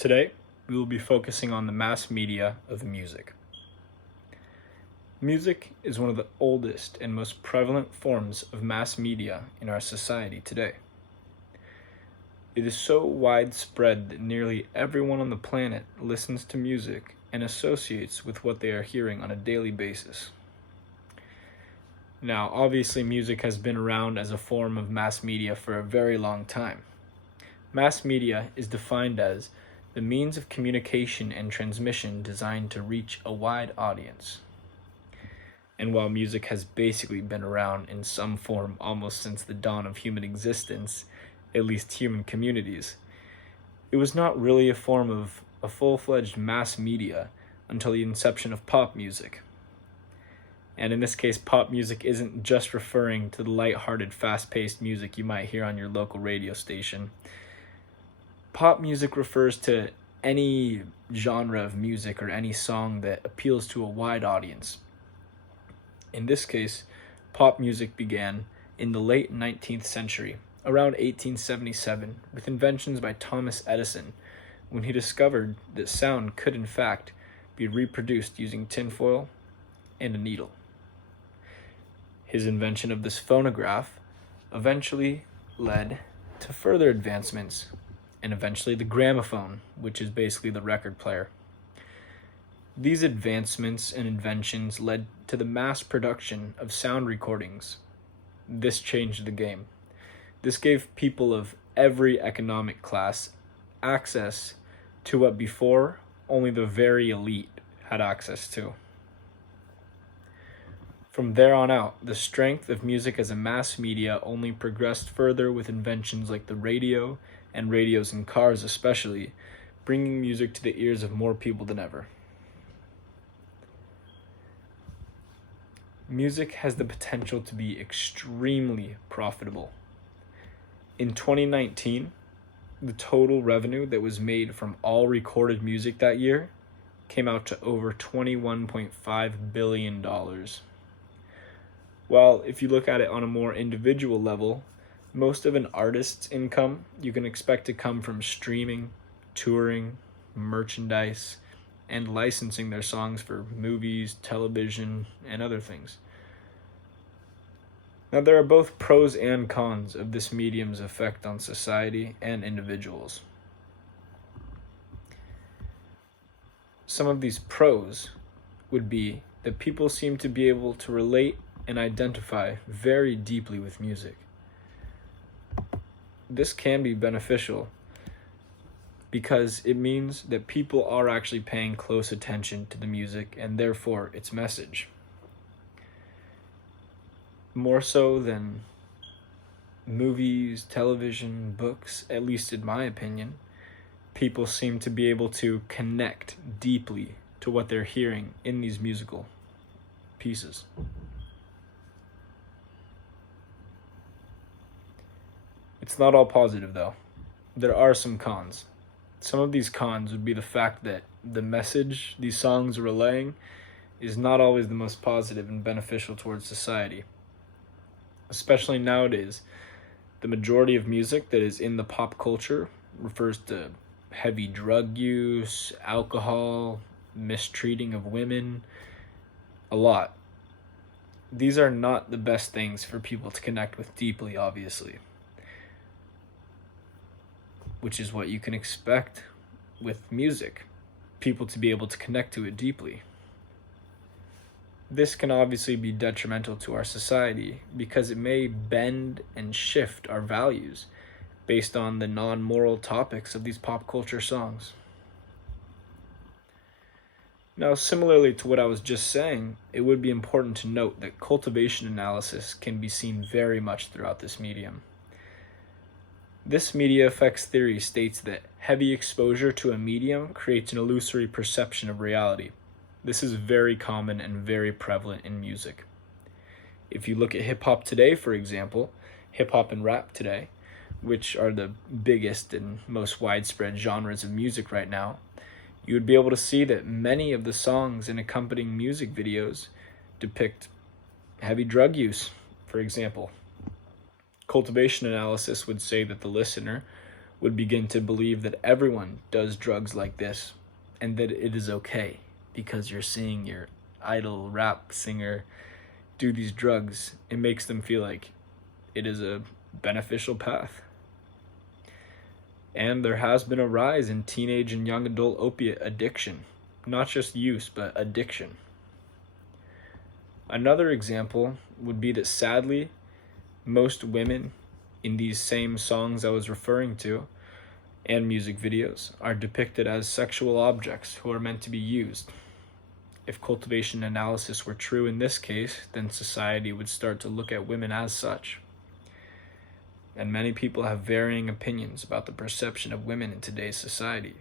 Today, we will be focusing on the mass media of music. Music is one of the oldest and most prevalent forms of mass media in our society today. It is so widespread that nearly everyone on the planet listens to music and associates with what they are hearing on a daily basis. Now, obviously, music has been around as a form of mass media for a very long time. Mass media is defined as the means of communication and transmission designed to reach a wide audience. And while music has basically been around in some form almost since the dawn of human existence, at least human communities, it was not really a form of a full-fledged mass media until the inception of pop music. And in this case, pop music isn't just referring to the light-hearted, fast-paced music you might hear on your local radio station. Pop music refers to any genre of music or any song that appeals to a wide audience. In this case, pop music began in the late 19th century, around 1877, with inventions by Thomas Edison, when he discovered that sound could in fact be reproduced using tinfoil and a needle. His invention of this phonograph eventually led to further advancements, and eventually the gramophone, which is basically the record player. These advancements and inventions led to the mass production of sound recordings. This changed the game. This gave people of every economic class access to what before only the very elite had access to. From there on out, the strength of music as a mass media only progressed further with inventions like the radio and radios in cars especially, bringing music to the ears of more people than ever. Music has the potential to be extremely profitable. In 2019, the total revenue that was made from all recorded music that year came out to over $21.5 billion. While if you look at it on a more individual level, most of an artist's income you can expect to come from streaming, touring, merchandise, and licensing their songs for movies, television, and other things. Now, there are both pros and cons of this medium's effect on society and individuals. Some of these pros would be that people seem to be able to relate and identify very deeply with music. This can be beneficial because it means that people are actually paying close attention to the music and therefore its message. More so than movies, television, books, at least in my opinion, people seem to be able to connect deeply to what they're hearing in these musical pieces. It's not all positive though. There are some cons. Some of these cons would be the fact that the message these songs are relaying is not always the most positive and beneficial towards society. Especially nowadays, the majority of music that is in the pop culture refers to heavy drug use, alcohol, mistreating of women, a lot. These are not the best things for people to connect with deeply, obviously, which is what you can expect with music, people to be able to connect to it deeply. This can obviously be detrimental to our society because it may bend and shift our values based on the non-moral topics of these pop culture songs. Now, similarly to what I was just saying, it would be important to note that cultivation analysis can be seen very much throughout this medium. This media effects theory states that heavy exposure to a medium creates an illusory perception of reality. This is very common and very prevalent in music. If you look at hip-hop today, for example, hip-hop and rap today, which are the biggest and most widespread genres of music right now, you would be able to see that many of the songs and accompanying music videos depict heavy drug use, for example. Cultivation analysis would say that the listener would begin to believe that everyone does drugs like this and that it is okay because you're seeing your idol rap singer do these drugs. It makes them feel like it is a beneficial path. And there has been a rise in teenage and young adult opiate addiction, not just use, but addiction. Another example would be that sadly, most women in these same songs I was referring to and music videos are depicted as sexual objects who are meant to be used. If cultivation analysis were true in this case, then society would start to look at women as such. And many people have varying opinions about the perception of women in today's society.